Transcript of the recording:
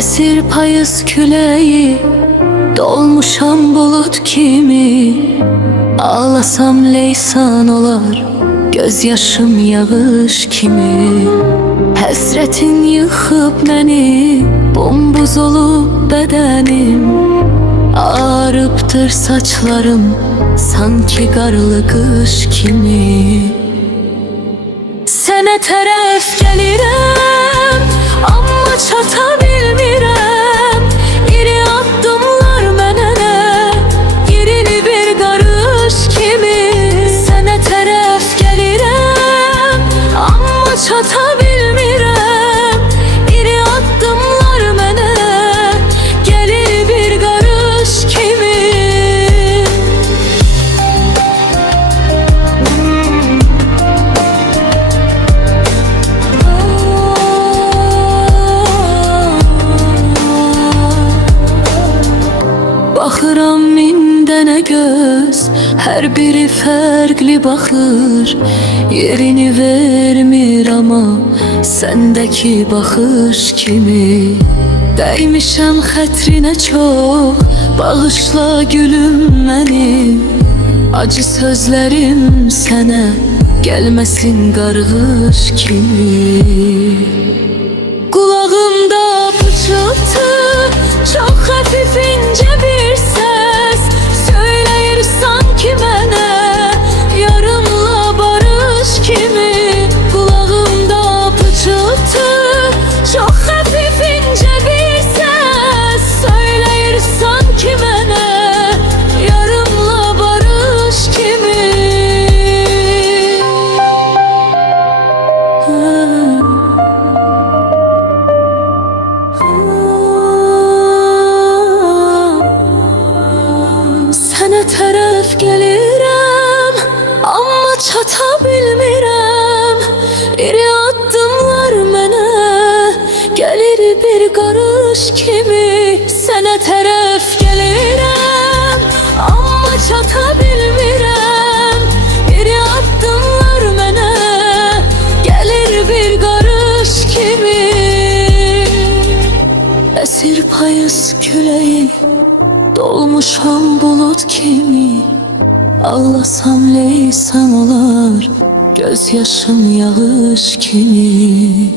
Esir payız küleyi, dolmuşam bulut kimi. Ağlasam leysan olar, gözyaşım yağış kimi. Həsrətin yıxıb məni, bombuz olub bədənim. Ağrıbdır saçlarım, sanki qarlı qış kimi. Sənə tərəf gəlirəm, amma çata bilmirəm. İri addımlar mənə nə, irili bir qarış kimi. Sənə tərəf gəlirəm, amma çata bilmirəm. İri addımlar mənə nə, gəlir bir qarış kimi. Baxıram min dənə göz, hər biri fərqli baxır. Yerini vermir amma səndəki baxış kimi. Dəymişəm xətrinə çox, bağışla gülüm mənim. Acı sözlərim sənə gəlməsin qarğış kimi. Qulağımda pıçıltı, çox xəfif incə bir səs söyləyir sanki mənə, yarımla barış kimi. Qulağımda pıçıltı, çox xəfif incə bir səs söyləyir sanki mənə, yarımla barış kimi. Sənə tərəf gəlirəm, amma çata bilmirəm. İri addımlar mənə gəlir bir qarış kimi. Sənə tərəf gəlirəm, amma çata bilmirəm. İri addımlar mənə gəlir bir qarış kimi. Əsir payız küləyi, dolmuşam bulut kimi. Ağlasam leysan olar, gözyaşım yağış kimi.